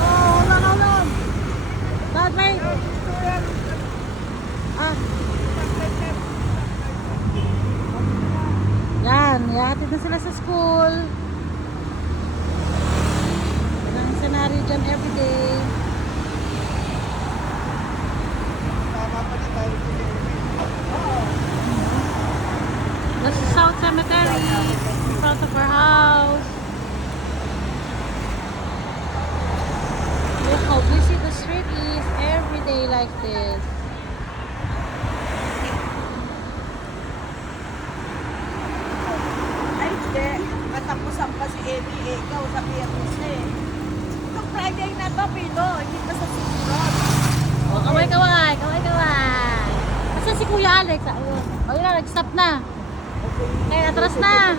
Oh, hold on. Dad, wait. Ah. Yan, ihatid na sila sa school. Yan ang scenario dyan everyday. This is South Cemetery in front of our house. Look how busy the street is every day like this. Ay, hindi. Katapusan pa si Eddie. Ikaw sa Biyernes eh. Itong Friday na to, Pino. Hindi pa sa susunod. Oh, kaway. Kasi si Kuya Alex, ayun. Oh, yun na, nag-stop na. Kaya atras na.